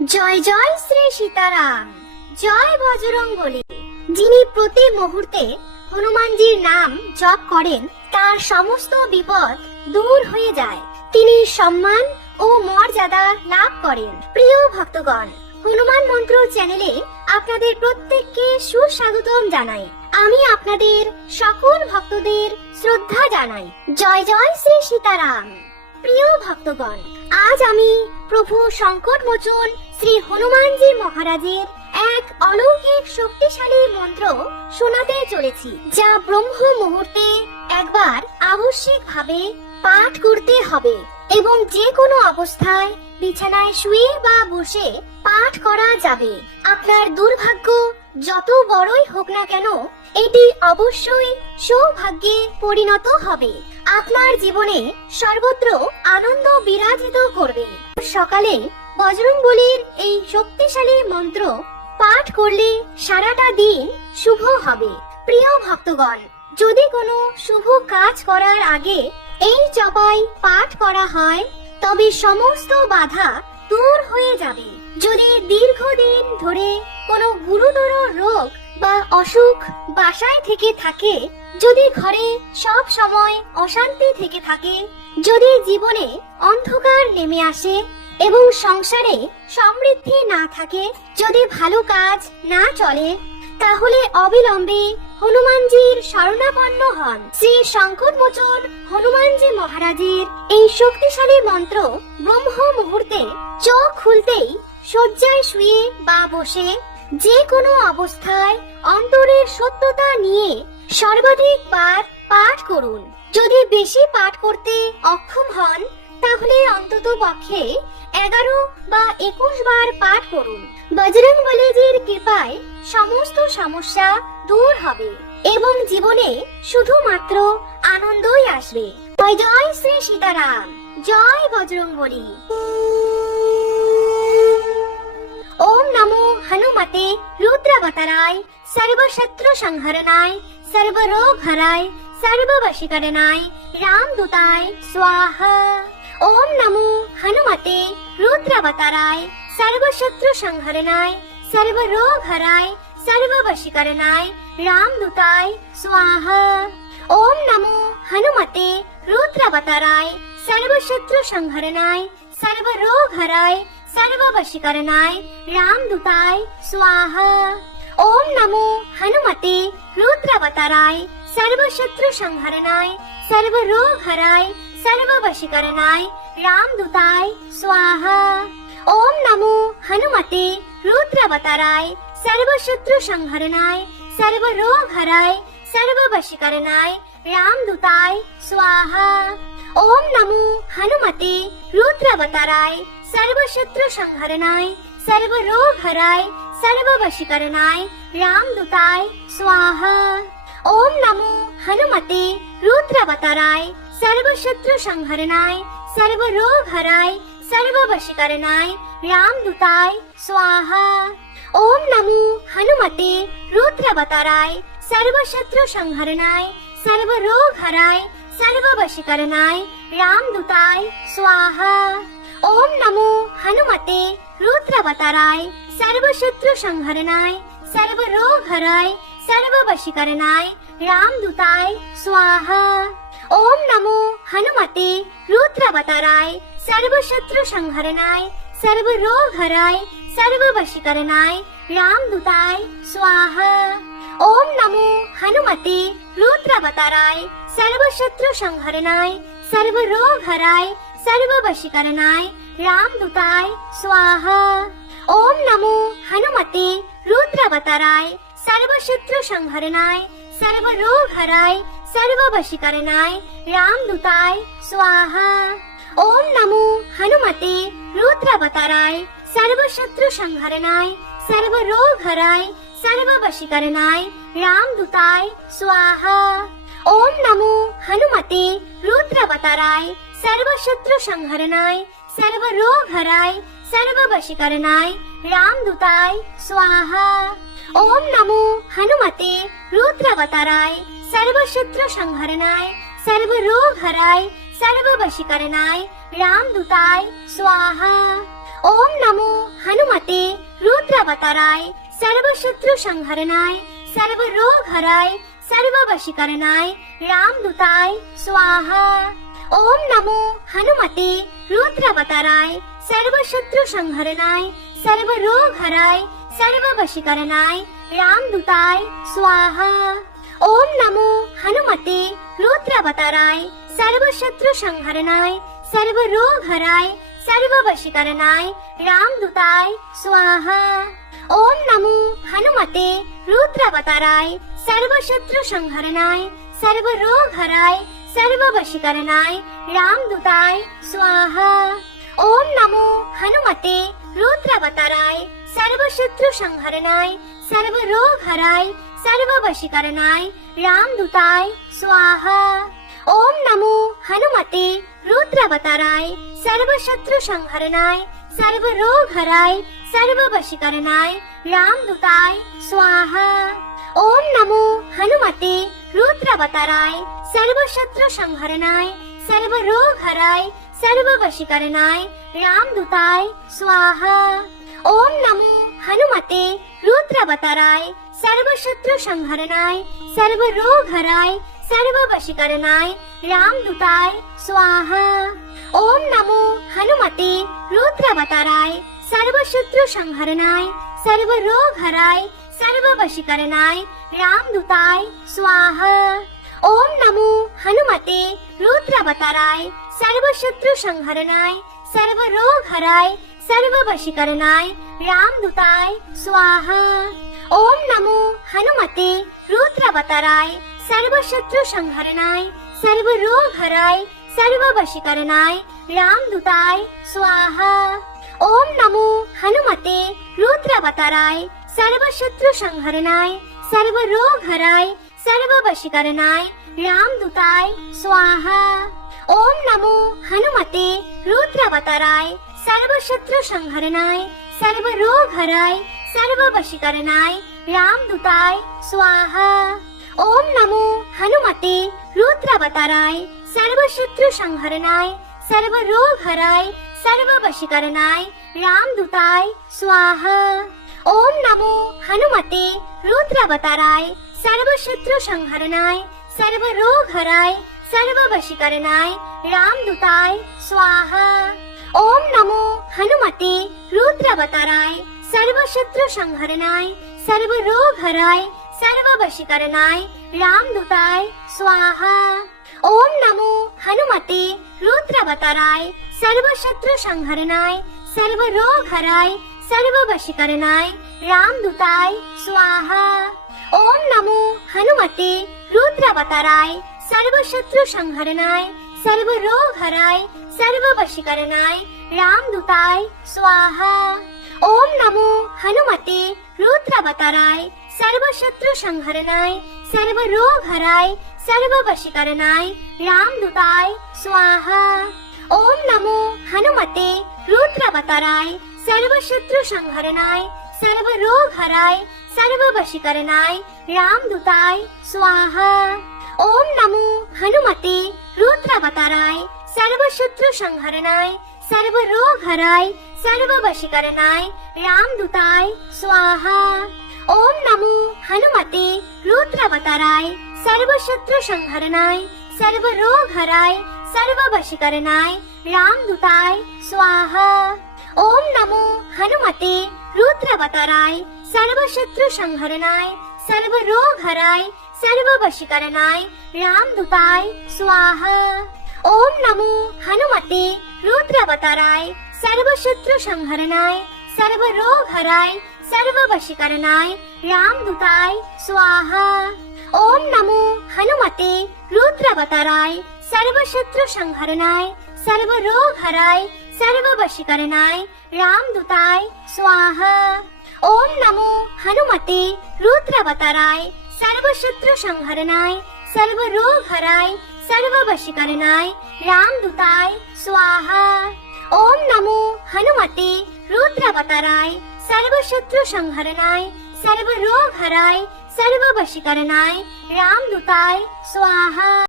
জয় জয় শ্রী সীতারাম, জয় বজরংবলী। যিনি প্রতি মুহূর্তে হনুমানজির নাম জপ করেন তার সমস্ত বিপদ দূর হয়ে যায়, তিনি সম্মান ও মর্যাদা লাভ করেন। প্রিয় ভক্তগণ, হনুমান মন্ত্র চ্যানেলে আপনাদের প্রত্যেককে সুস্বাগতম জানাই। আমি আপনাদের সকল ভক্তদের শ্রদ্ধা জানাই। জয় জয় শ্রী সীতারাম। প্রিয় ভক্তগণ, আজ আমি প্রভু সংকট মোচন শ্রী হনুমানজি মহারাজের এক অলৌকিক শক্তিশালী মন্ত্র শোনাতে চলেছি, যা ব্রহ্ম মুহূর্তে একবার আবশ্যিকভাবে পাঠ করতে হবে এবং যে কোনো অবস্থায় বিছানায় শুয়ে বা বসে পাঠ করা যাবে। আপনার দুর্ভাগ্য যত বড়ই হোক না কেন, এটি অবশ্যই সৌভাগ্যে পরিণত হবে। আপনার জীবনে সর্বত্র আনন্দ বিরাজিত করবে। সকালে বজরংবলীর এই শক্তিশালী মন্ত্র পাঠ করলে সারাটা দিন শুভ হবে। প্রিয় ভক্তগণ, যদি কোনো শুভ কাজ করার আগে এই জপাই পাঠ করা হয় তবে সমস্ত বাধা দূর হয়ে যাবে। যদি দীর্ঘদিন ধরে কোনো গুরুতর রোগ বা অসুখ বাসায় থেকে থাকে, যদি ঘরে সব সময় অশান্তি থেকে থাকে, যদি জীবনে অন্ধকার নেমে আসে এবং সংসারে সমৃদ্ধি না থাকে, যদি ভালো কাজ না চলে, তাহলে অবিলম্বে হনুমানজির শরণাপন্ন হন। শ্রী সংকট মোচন হনুমানজি মহারাজের এই শক্তিশালী মন্ত্র ব্রহ্ম মুহূর্তে চোখ খুলতেই শয্যায় শুয়ে বা বসে যে কোনো অবস্থায় অন্তরের সত্যতা নিয়ে সর্বাধিক বার পাঠ করুন। যদি বেশি পাঠ করতে অক্ষম হন তাহলে অন্তত পক্ষে 11 বা 21 বার পাঠ করুন। বজরংবলীজির কৃপায় সমস্ত সমস্যা দূর হবে এবং জীবনে শুধুমাত্র আনন্দই আসবে। জয় জয় শ্রী সীতারাম, জয় বজরংবলী। ओम नमो हनुमते रुद्रावताराय, सर्वशत्रु संहरणाय, सर्वरोग हराय, सर्ववशीकरणाय, रामदूताय स्वाहा। ओम नमो हनुमते रुद्रावताराय, सर्वशत्रु संहरणाय, सर्वरोग हराय, सर्ववशीकरणाय, रामदूताय स्वाहा। ओम नमो हनुमते रुद्रावताराय, सर्वशत्रु संहरणाय, सर्वरोग हराय, सर्ववशीकरणाय, रामदूताय स्वाहा। ओम नमो हनुमते रुद्रावताराय, सर्वशत्रु संहरणाय, सर्वरोग हराय, सर्ववशीकरणाय, रामदूताय स्वाहा। ओम नमो हनुमते रुद्रावताराय, सर्वशत्रु संहरणाय, सर्वरोग हराय, सर्ववशीकरणाय, रामदूताय स्वाहा। ओम नमो हनुमते रुद्रावताराय, सर्वशत्रु संहरणाय, सर्वरोग हराय, सर्ववशीकरणाय, रामदूताय स्वाहा। ओम नमो हनुमते रुद्रावताराय, सर्वशत्रु संहरणाय, सर्वरोग हराय, सर्ववशीकरणाय, रामदूताय स्वाहा। ओम नमो हनुमते रुद्रावताराय, सर्वशत्रु संहरणाय, सर्वरोग हराय, सर्ववशीकरणाय, रामदूताय स्वाहा। ओम नमो हनुमते रुद्रावताराय, सर्वशत्रु संहरणाय, सर्वरोग हराय, सर्ववशीकरणाय, रामदूताय स्वाहा। ओम नमो हनुमते रुद्रावताराय, सर्वशत्रु संहरणाय, सर्वरोग हराय, सर्ववशीकरणाय, रामदूताय स्वाहा। ओम नमो हनुमते रुद्रावताराय, सर्वशत्रु संहरणाय, सर्वरोग हराय, सर्ववशीकरणाय, रामदूताय स्वाहा। ओम नमो हनुमते रुद्रावताराय, सर्वशत्रु संहरणाय, सर्वरोग हराय, सर्ववशीकरणाय, रामदूताय स्वाहा। ओम नमो हनुमते रुद्रावताराय, सर्वशत्रु संहरणाय, सर्वरोग हराय, सर्ववशीकरणाय, रामदूताय स्वाहा। ओम नमो हनुमते रुद्रावताराय, सर्वशत्रु संहरणाय, सर्वरोग हराय, सर्ववशीकरणाय, रामदूताय स्वाहा। ओम नमो हनुमते रुद्रावताराय, सर्वशत्रु संहरणाय, सर्वरोग हराय, सर्ववशीकरणाय, रामदूताय स्वाहा। ओम नमो हनुमते हनुमते रुद्रावताराय सर्वशत्रु संहरणाय सर्वरोग हराय सर्ववशीकरणाय रामदूताय स्वाहा। ओम नमो हनुमते रुद्रावताराय सर्वशत्रु संहरणाय सर्वरोग हराय सर्ववशीकरणाय रामदूताय स्वाहा। ओम नमो हनुमते रुद्रावताराय सर्वशत्रु संहरणाय सर्वरोग हराय सर्ववशीकरणाय रामदूताय स्वाहा। ओम नमो हनुमते रुद्रावताराय सर्वशत्रु संहरणाय सर्वरोग हराय सर्ववशीकरणाय रामदूताय स्वाहा। ओम नमो हनुमते रुद्रावताराय सर्वशत्रु संहरणाय सर्वरोग हराय सर्ववशीकरणाय रामदूताय स्वाहा। ओम नमो हनुमते रुद्रावताराय सर्वशत्रु संहरणाय सर्वरोग हराय सर्ववशीकरणाय रामदूताय स्वाहा। ओम नमो हनुमते रुद्रावताराय सर्वशत्रु संहरणाय सर्वरोग हराय सर्ववशीकरणाय रामदूताय स्वाहा। ओम नमो हनुमते रुद्रावताराय सर्वशत्रु संहरणाय सर्वरोग हराय सर्ववशीकरणाय रामदूताय स्वाहा। ओम नमो हनुमते रुद्रावताराय सर्वशत्रु संहरणाय सर्वरोग हराय सर्ववशीकरणाय रामदूताय स्वाहा। ओम नमो हनुमते रुद्रावताराय सर्वशत्रु संहरणाय सर्वरोग हराय सर्ववशीकरणाय रामदूताय स्वाहा। ओम नमो हनुमते रुद्रावताराय सर्वशत्रु संहरणाय सर्वरोग हराय सर्ववशीकरणाय रामदूताय स्वाहा। ओम नमो हनुमते रुद्रावताराय सर्वशत्रु संहरणाय सर्वरोग हराय सर्ववशीकरणाय रामदूताय स्वाहा। ओम नमो हनुमते रुद्रावताराय सर्वशत्रु संहरणाय सर्वरोग हराय सर्ववशीकरणाय रामदूताय स्वाहा। ओम नमो हनुमते रुद्रावताराय सर्वशत्रु संहरणाय सर्वरोग हराय सर्ववशीकरणाय रामदूताय स्वाहा। ओम नमो हनुमते रुद्रावताराय सर्वशत्रु संहरणाय सर्वरोग हराय सर्ववशीकरणाय रामदूताय स्वाहा। ओम नमो हनुमते रुद्रावताराय सर्वशत्रु संहरणाय सर्वरोग हराय सर्ववशीकरणाय रामदूताय स्वाहा। ओम नमो हनुमते रुद्रावताराय सर्वशत्रु संहरणाय सर्वरोग हराय सर्ववशीकरणाय रामदूताय स्वाहा। ओम नमो हनुमते रुद्रावताराय सर्वशत्रु संहरणाय सर्वरोग हराय सर्ववशीकरणाय रामदूताय स्वाहा। ओम नमो हनुमते रुद्रावताराय सर्वशत्रु संहरणाय सर्वरोग हराय सर्ववशीकरणाय रामदूताय स्वाहा। ओम नमो हनुमते रुद्रावताराय सर्वशत्रु संहरणाय सर्वरोग हराय सर्ववशीकरणाय रामदूताय स्वाहा। ओम नमो हनुमते रुद्रावताराय सर्वशत्रु संहरणाय सर्वरोग हराय सर्ववशीकरणाय रामदूताय स्वाहा। ओम नमो हनुमते रुद्रावताराय सर्वशत्रु संहरणाय सर्वरोग हराय सर्ववशीकरणाय रामदूताय स्वाहा। ओम नमो हनुमते रुद्रावताराय सर्वशत्रु संहरणाय सर्वरोग हराय सर्ववशीकरणाय रामदूताय स्वाहा। ओम नमो हनुमते रुद्रावताराय सर्वशत्रु संहरणाय सर्वरोग हराय सर्ववशीकरणाय रामदूताय स्वाहा। ओम नमो हनुमते रुद्रावताराय सर्वशत्रु संहरणाय सर्वरोग हराय सर्ववशीकरणाय रामदूताय स्वाहा। ओम नमो हनुमते रुद्रावताराय सर्वशत्रु संहरणाय सर्वरोग हराय सर्ववशीकरणाय रामदूताय स्वाहा। ओम नमो हनुमते रुद्रावताराय सर्वशत्रु संहरणाय सर्वरोग हराय सर्ववशीकरणाय रामदूताय स्वाहा।